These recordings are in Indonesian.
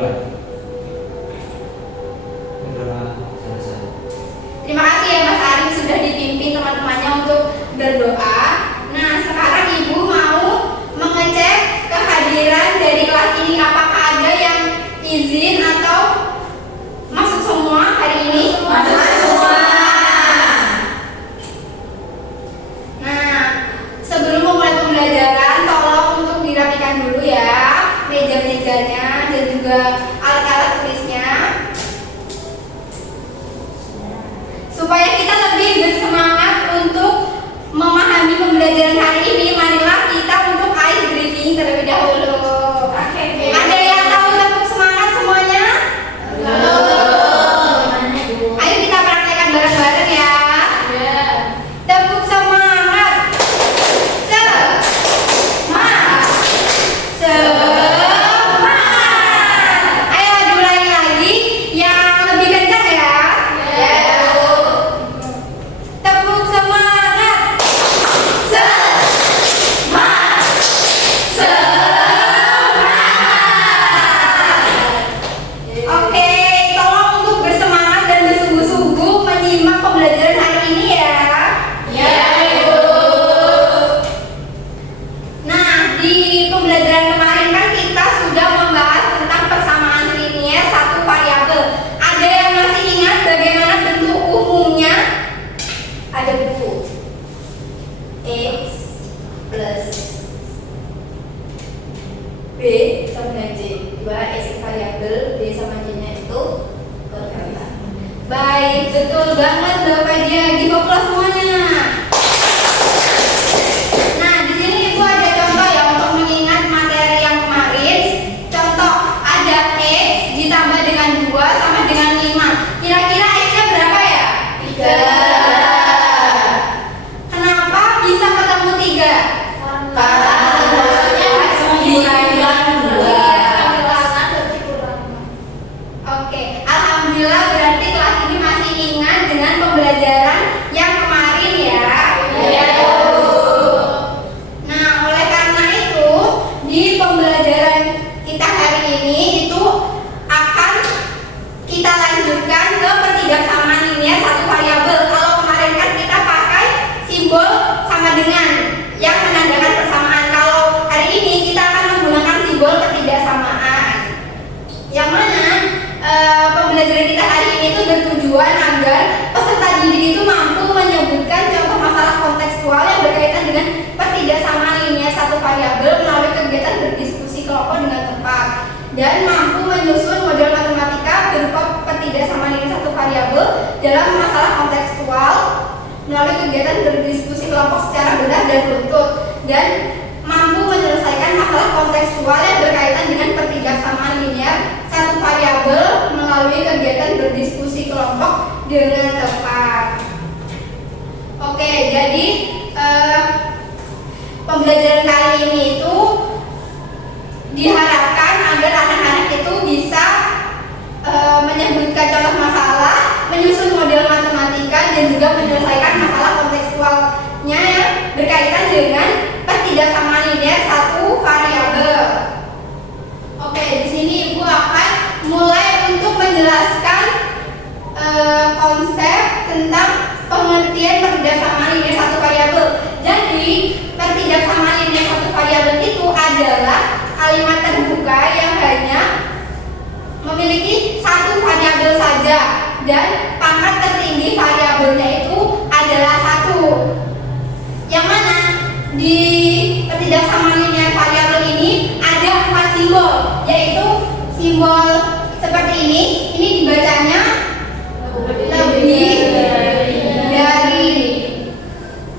mulai. Udah selesai. Terima kasih ya Mas Arif sudah dipimpin teman-temannya untuk berdoa. Nah, sekarang Ibu mau mengecek kehadiran dari kelas ini, apakah ada yang izin atau masuk semua hari ini? Masuk semua. Nah, sebelum memulai pembelajaran, tolong untuk dirapikan dulu ya meja-mejanya dan juga alat-alat tulisnya, supaya kita lebih bersemangat untuk memahami pembelajaran hari ini. Marilah kita untuk ice breaking terlebih dahulu. Ada yang tahu tepuk semangat semuanya? Ayo kita praktekkan bareng-bareng ya. Tepuk semangat. Semangat. Semangat. Ayo diulangi lagi yang lebih kencang ya. Tepuk semangat. Semangat. Semangat. Oke, tolong untuk bersemangat dan bersungguh-sungguh menyimak pembelajaran hari ini ya. Nah, di pembelajaran kemarin kan kita sudah membahas tentang persamaan linier satu variabel. Ada yang masih ingat bagaimana bentuk umumnya? Ada buku. X plus B sama dengan C. Dua X variabel, B sama C-nya itu berkata. Baik, betul banget Bapak dia di kelas semuanya. Nah, di sini Ibu ada contoh ya untuk mengingat materi yang kemarin. Contoh, ada X ditambah dengan 2 sama dengan 5. Kira-kira X-nya berapa ya? 3. Kenapa bisa ketemu 3? Oke, alhamdulillah berarti kelas ini masih ingat dengan pembelajaran yang kemarin ya. Nah, oleh karena itu di pembelajaran kita hari ini itu akan kita lanjutkan ke pertidaksamaan linier satu variabel. Kalau kemarin kan kita pakai simbol sama dengan yang menandakan persamaan. Kalau hari ini kita akan menggunakan simbol ketidaksamaan. Yang mana pembelajaran kita hari ini itu bertujuan agar peserta didik itu mampu menyebutkan contoh masalah kontekstual yang berkaitan dengan pertidaksamaan linier satu variabel melalui kegiatan berdiskusi kelompok dengan tepat, dan mampu menyusun model matematika berupa pertidaksamaan linier satu variabel dalam masalah kontekstual melalui kegiatan berdiskusi kelompok secara benar dan runtut, dan mampu menyelesaikan masalah kontekstual yang berkaitan dengan pertidaksamaan linier satu variabel melalui kegiatan berdiskusi kelompok dengan tepat. Oke, jadi pembelajaran kali ini itu diharapkan agar anak-anak itu bisa menyebutkan contoh masalah, menyusun model matematika, dan juga menyelesaikan masalah kontekstualnya yang berkaitan dengan pertidaksamaan linier satu variabel. Oke, di sini Ibu akan mulai untuk menjelaskan konsep tentang pengertian pertidaksamaan linier satu variabel. Jadi, pertidaksamaan linier satu variabel itu adalah kalimat terbuka yang hanya memiliki satu variabel saja, dan pangkat tertinggi variabelnya itu adalah 1. Yang mana di pertidaksamaan linier variabel ini ada 4 simbol, yaitu simbol seperti ini dibacanya lebih dari.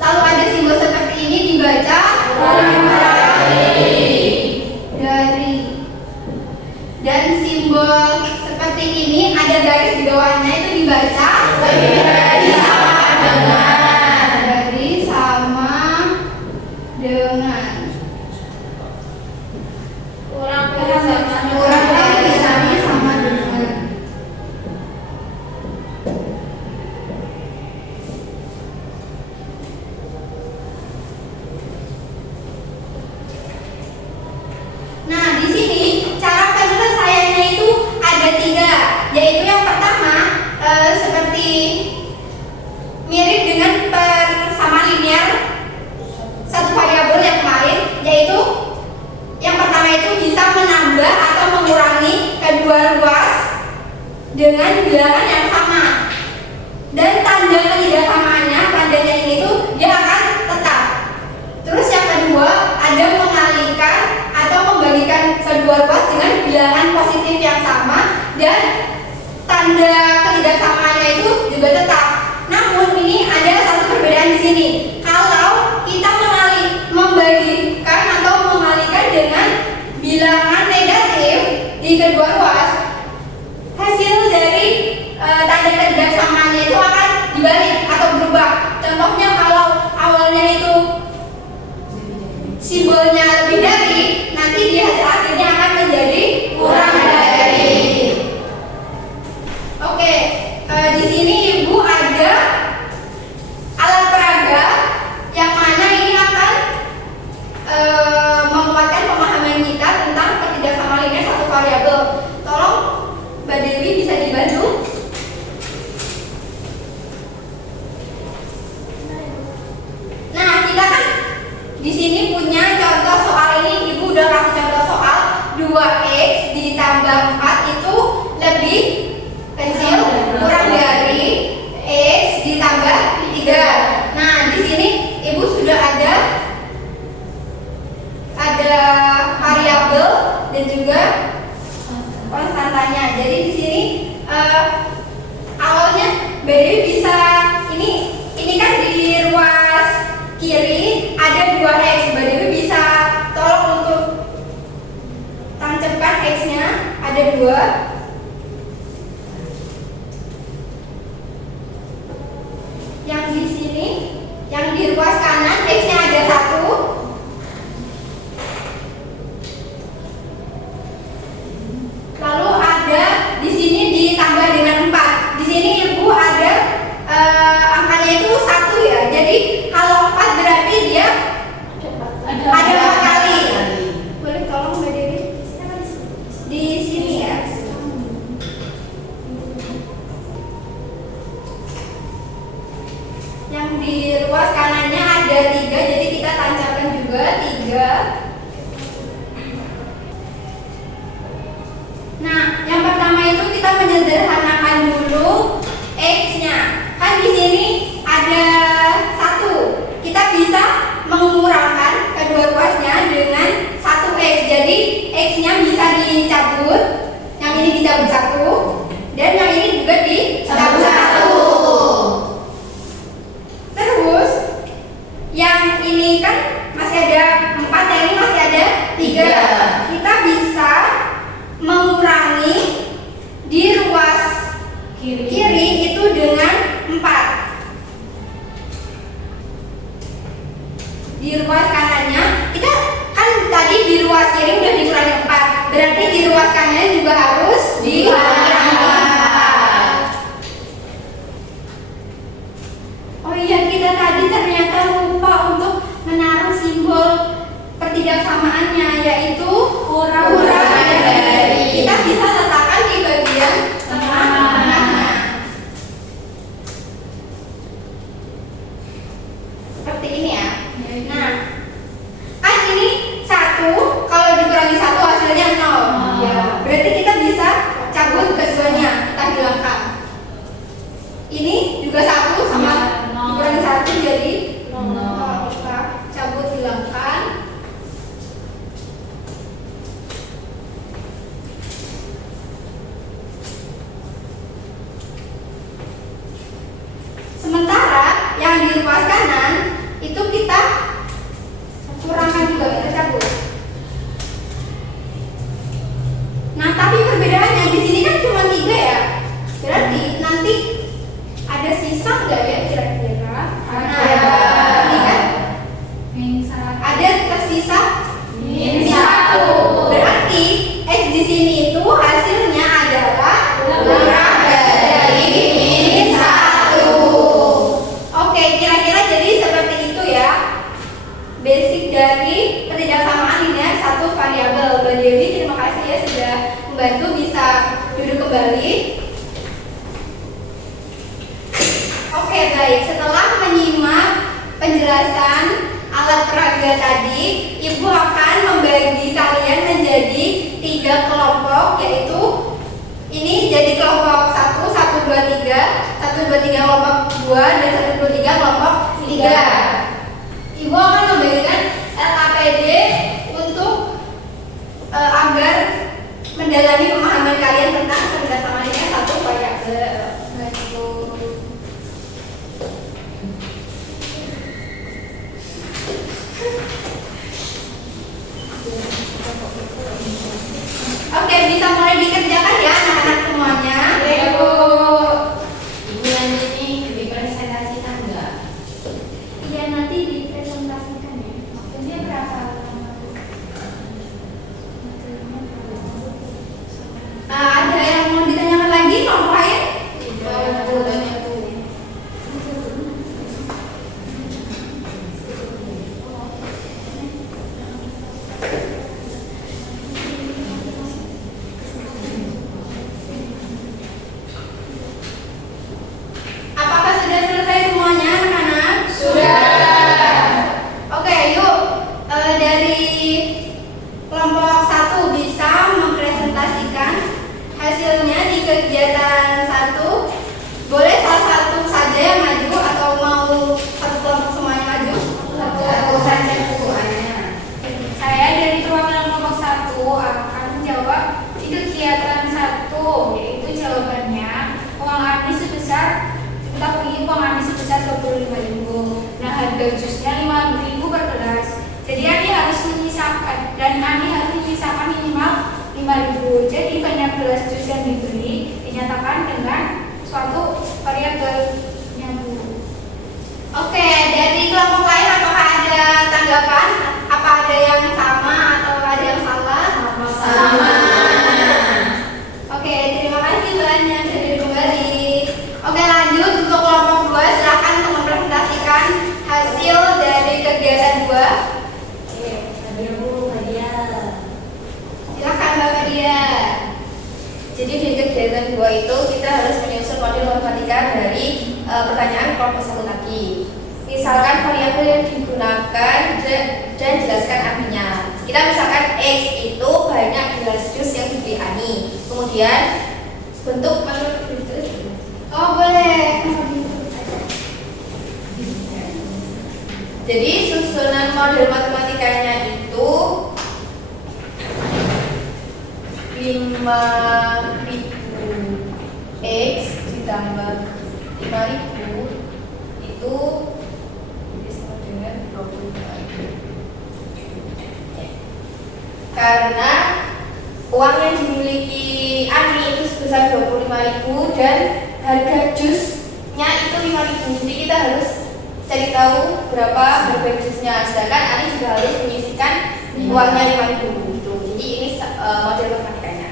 Lalu ada simbol seperti ini dibaca dari. Dan simbol seperti ini ada garis di bawahnya itu dibaca dari sama dengan. Kurang lebih sama dengan. Nah, di sini cara penyelesaiannya itu dengan bilangan yang sama. Dan tanda ketidaksamaannya, tandanya ini tuh dia akan tetap. Terus yang kedua, ada mengalihkan atau membagikan kedua ruas dengan bilangan positif yang sama dan tanda ketidaksamaannya itu juga tetap. Namun ini ada satu perbedaan di sini. Kalau kita membagikan atau mengalihkan dengan bilangan negatif di kedua ruas, hasil dari tanda ketidaksamaannya itu akan dibalik atau berubah. Contohnya kalau awalnya itu simbolnya lebih dari, nanti di hasil akhirnya akan menjadi kurang dari. Oke, di sini Ibu ada alat peraga yang mana ini akan menguatkan pemahaman kita tentang ketidaksamaan linear satu variabel. Tolong Mbak Dewi bisa dibantu. Nah, kita kan di sini punya contoh soal ini. Ibu udah kasih contoh soal 2x ditambah 4 itu lebih kecil kurang dari x ditambah 3. Nah, di sini Ibu sudah ada variabel dan juga konstantanya. Jadi di sini awalnya Dewi bisa ini kan di ruas kiri ada 2x. Mbak Dewi bisa tolong untuk tancapkan x-nya ada 2. Yang di sini, yang di ruas kanan x-nya ada 1. Lalu ada di sini ditambah dengan 4. Di sini Ibu ada angkanya itu 1 ya. Jadi kalau 4 berarti dia ada 4 kali. Boleh tolong Mbak Dewi di sini ya. Yang di ruas kanannya ada 3, jadi kita tancapkan juga 3. Nah, yang pertama itu kita menyederhanakan dulu x-nya. Kan di sini ada 1. Kita bisa mengurangkan kedua ruasnya dengan 1x. Jadi x-nya bisa dicabut. Yang ini dicabut 1 dan yang ini juga dicabut 1. Terus yang ini kan masih ada 4, yang ini masih ada 3. Kita bisa mengurangi di ruas kiri itu dengan 4. Di ruas kanannya kita kan tadi di ruas kiri udah dikurangi 4, berarti di ruas kanannya juga harus dikurangi 4. Oh iya, kita tadi ternyata lupa untuk menaruh simbol ketidaksamaannya, yaitu kurang dari. Kita bisa letakkan di bagian tengah-tengahnya seperti ini ya. Nah, kan ini 1, kalau dikurangi 1 hasilnya 0 ya. Berarti kita bisa cabut keduanya, kita hilangkan. Ini juga 1 sama dikurangi 1 jadi 0. Kita cabut, hilangkan. Sementara yang di ruas kanan itu kita kurangkan juga, kita cabut. Nah, tapi perbedaannya di sini kan cuma 3 ya. Berarti nanti ada sisa nggak ya kira-kira? Ada tersisa -1. Berarti x di sini itu hasilnya adalah kurang dari -1. Oke, kira-kira jadi seperti itu ya. Basic dari ketidaksamaan linear satu variabel. Mbak Dewi, terima kasih ya sudah membantu. Bisa duduk kembali. Oke, baik. Setelah menyimak penjelasan alat peraga tadi, Ibu akan membagi kalian menjadi 3 kelompok, yaitu ini jadi kelompok Ibu akan memberikan LKPD untuk agar mendalami pemahaman kalian tentang kerjasama linear satu variabel. Oke, bisa mulai dikerjakan ya anak-anak semuanya. Ibu nanti nih dipresentasikan nggak? Iya, nanti dipresentasikan ya. Maksudnya berapa lama? Ada yang mau ditanyakan lagi kelompok lain? Banyak tuh. Apakah sudah selesai semuanya anak-anak? Sudah. Oke, yuk dari kelompok 1 bisa mempresentasikan hasilnya di kegiatan 1. Boleh salah satu saja yang maju atau mau satu kelompok semuanya maju? Satu saja Bu Anya. Saya dari perwakilan kelompok 1 akan menjawab di kegiatan 1, yaitu jawabannya uang AMI sebesar, kita punya uang AMI sebesar 25.000. Nah, harga jusnya 5.000 per gelas. Jadi AMI harus menyisakan, dan AMI harus menyisakan minimal 5.000. Jadi banyak gelas jus yang dibeli dinyatakan dengan suatu variabelnya Bu. Oke, dari kelompok lain apakah ada tanggapan? Apa ada yang sama atau ada yang salah? Sama. Oke, terima kasih banyak sudah kembali. Oke, lanjut untuk kelompok 2, silakan untuk mempresentasikan hasil dari kegiatan 2. Ada Bu hadiah. Silakan Mbak Maria. Jadi di kegiatan 2 itu kita harus menyusun model matematika dari pertanyaan kelompok 1 tadi. Misalkan variabel yang digunakan dan jelaskan artinya. Kita misalkan X itu banyak gelas jus yang dibeli Ani. Kemudian bentuk menurut itu. Oh, boleh. Jadi susunan model matematikanya itu 5.000 X ditambah 5.000 itu sama dengan 25. Karena uang yang dimiliki Ani itu sebesar 25.000 dan harga jusnya itu 5.000. Jadi kita harus cari tahu berapa harga jusnya. Sedangkan Ani juga harus menyisikan uangnya 5.000 gitu. Jadi ini model matematikanya.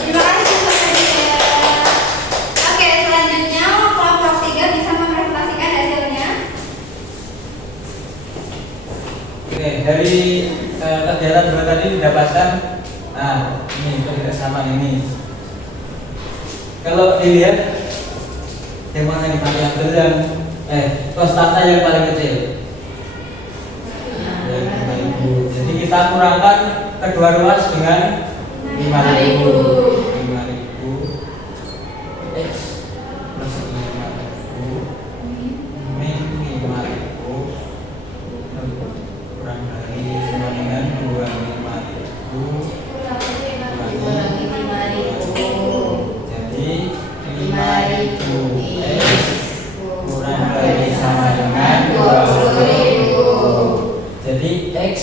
Terima kasih Mbak Maria. Oke, selanjutnya kelompok 3 bisa mempresentasikan hasilnya. Oke, dari kegiatan 2 tadi mendapatkan, nah ini kerjasama ini. Kalau dilihat yang mana nih variabel yang konstanta yang paling kecil. Yang 5.000. Jadi kita kurangkan kedua ruas dengan 5.000. 5.000 X plus 5.000 min 5.000 kurang dari sama dengan 25.000 Kurangi 5.000. jadi 5.000 X kurang dari sama dengan 20.000. Jadi X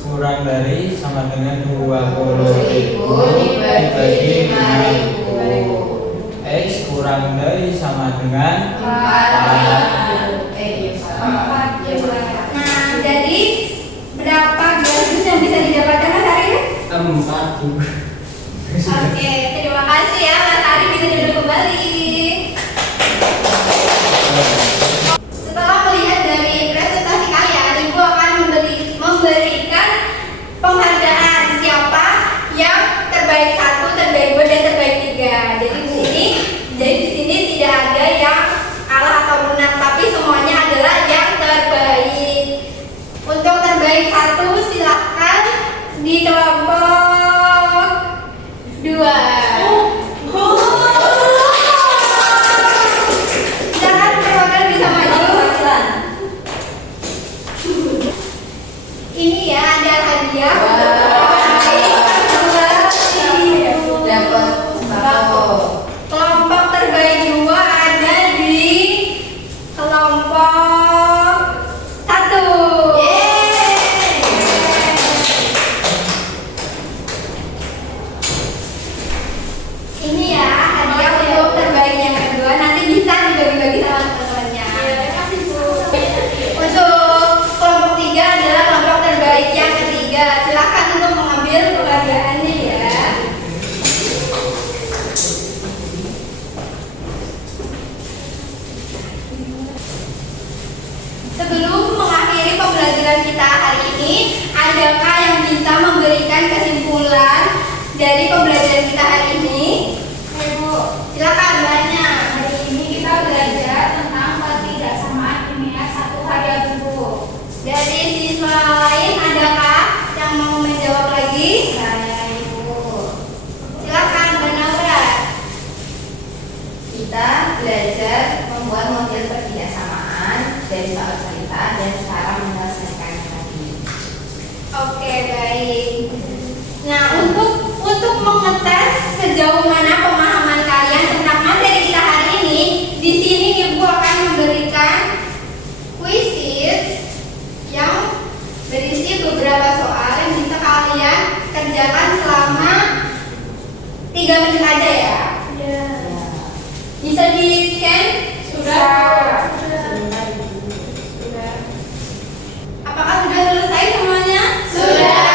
kurang dari sama dengan 20.000 dibagi 5.000. X kurang dari sama dengan 4. Nah, jadi berapa gelas jus yang bisa didapatkan Mas Arif? 4 Bu. Oke, terima kasih ya Mas Arif bisa duduk kembali. Setelah melihat dari presentasi kalian, Ibu akan memberikan penghargaan siapa yang terbaik 1, terbaik 2, dan terbaik 3. Jadi di sini tidak ada yang kalah atau menang, tapi semuanya adalah yang terbaik. Untuk terbaik 1 silahkan di kelompok Ini ya hadiah untuk terbaik yang kedua, nanti bisa dibagi-bagi sama teman-temannya. Untuk kelompok 3 adalah kelompok terbaik yang ketiga. Silakan untuk mengambil penghargaannya ya. Sebelum mengakhiri pembelajaran kita hari ini, adakah yang bisa memberikan kesimpulan dari pembelajaran kita hari ini? Ibu, Silakan banyak. hari ini kita belajar tentang ketidaksamaan ilmiah satu variabel, Bu. Dari siswa lain adakah yang mau menjawab lagi? Saya Ibu. Silakan Mbak Naura. Kita belajar membuat model ketidaksamaan dari soal cerita dan cara menyelesaikannya tadi. Oke, baik. Nah, untuk mengetes sejauh mana pemahaman kalian tentang materi kita hari ini, di sini Ibu akan memberikan kuisis yang berisi beberapa soal yang bisa kalian kerjakan selama 3 menit aja ya. Bisa di-scan? Sudah. Apakah sudah selesai semuanya? Sudah.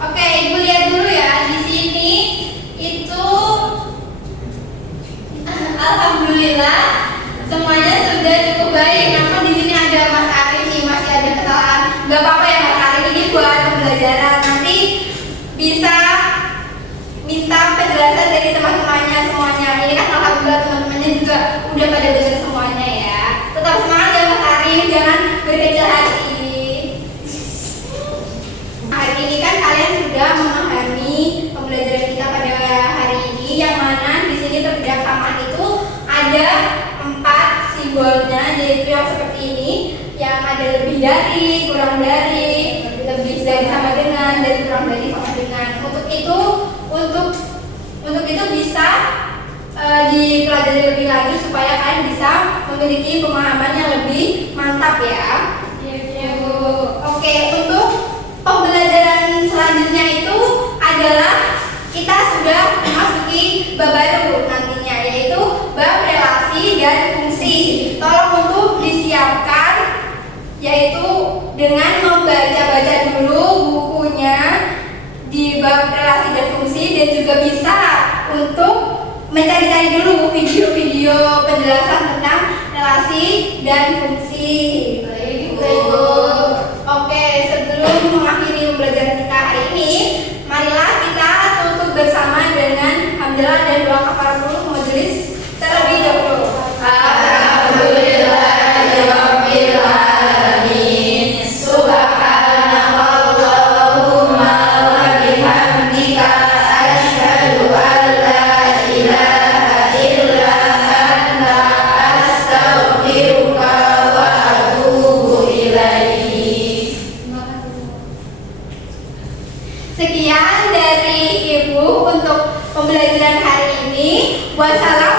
Oke, Ibu lihat dulu ya. Di sini itu alhamdulillah semuanya sudah cukup baik. Namun di sini ada Mas Arif nih, masih ada kesalahan. Gak apa-apa ya Mas Arif, ini buat pembelajaran. Nanti bisa minta penjelasan dari teman-temannya semuanya. Ini kan alhamdulillah teman-temannya juga udah pada dengar semuanya ya. Tetap semangat ya Mas Arif, jangan berkecil hati. Hari ini kan kalian sudah memahami pembelajaran kita pada hari ini, yang mana di sini ketidaksamaan itu ada 4 simbolnya, yaitu yang seperti ini, yang ada lebih dari, kurang dari, lebih dari sama dengan, dan kurang dari sama dengan. Untuk itu bisa dipelajari lebih lanjut supaya kalian bisa memiliki pemahaman yang lebih mantap ya. Oke, untuk pembelajaran selanjutnya itu adalah kita sudah memasuki bab baru nantinya, yaitu bab relasi dan fungsi. Tolong untuk disiapkan, yaitu dengan membaca-baca dulu bukunya di bab relasi dan fungsi, dan juga bisa untuk mencari-cari dulu video-video penjelasan tentang relasi dan fungsi. Oke, sebelum mengakhiri pembelajaran kita hari ini, marilah kita tutup bersama dengan hamdalah dan doa kafaratul majelis terlebih dahulu. Alhamdulillahirabbil alamin. Subhanakallahumma wa bihamdika asyhadu an la ilaha illa anta astaghfiruka wa atubu ilaik. Sekian dari Ibu untuk pembelajaran hari ini. Wassalam.